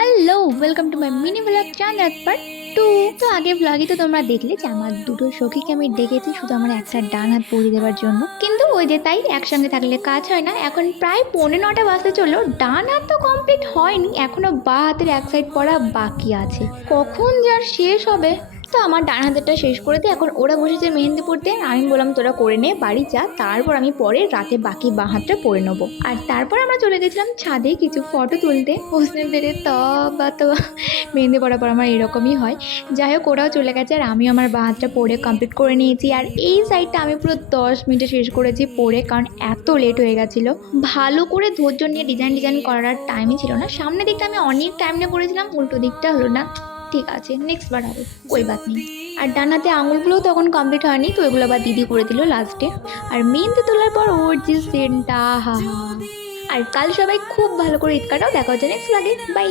Hello, welcome to my mini blog channel part 2। তো আগের ব্লগে তো তোমরা দেখলে যে আমার দুটো সখীকে আমি ডেকেছি শুধু আমার একটা ডান হাত পরিয়ে দেওয়ার জন্য, কিন্তু ওই যে তাই একসঙ্গে থাকলে কাজ হয় না। এখন প্রায় 9:45 বাজতে চললো, ডান হাত তো কমপ্লিট হয়নি, এখনো বা হাতের এক সাইড পড়া বাকি আছে। কখন যার শেষ হবে। তো আমার ডান হাতেরটা শেষ করে দিয়ে এখন ওরা বসেছে মেহেন্দি পড়তে। আমি বললাম তোরা করে নে, বাড়ি যা, তারপর আমি পরে রাতে বাকি বাঁ হাতটা পরে নেবো। আর তারপর আমরা চলে গেছিলাম ছাদে কিছু ফটো তুলতে। বুঝতে পেরে তো মেহেন্দি পড়ার পর আমার এরকমই হয়। যাই হোক, ওরাও চলে গেছে আর আমিও আমার বাঁ হাতটা পরে কমপ্লিট করে নিয়েছি। আর এই সাইডটা আমি পুরো 10 মিনিটে শেষ করেছি পরে, কারণ এত লেট হয়ে গেছিলো। ভালো করে ধৈর্য নিয়ে ডিজাইন করার টাইমই ছিল না। সামনের দিকটা আমি অনেক টাইম নিয়ে করেছিলাম, উল্টো দিকটা হলো না। ঠিক আছে, নেক্সট বার হবে, ওই বাত নেই। আর ডান হাতে আঙুলগুলোও তখন কমপ্লিট হয়নি, তো এগুলো আবার দিদি করে দিল লাস্টে। আর মেহেন্দি তোলার পর ওর যে সেন্টটা, হা হা। আর কাল সবাই খুব ভালো করে ঈদ কাটাও। দেখা হচ্ছে নেক্সট ব্লগে, বাই।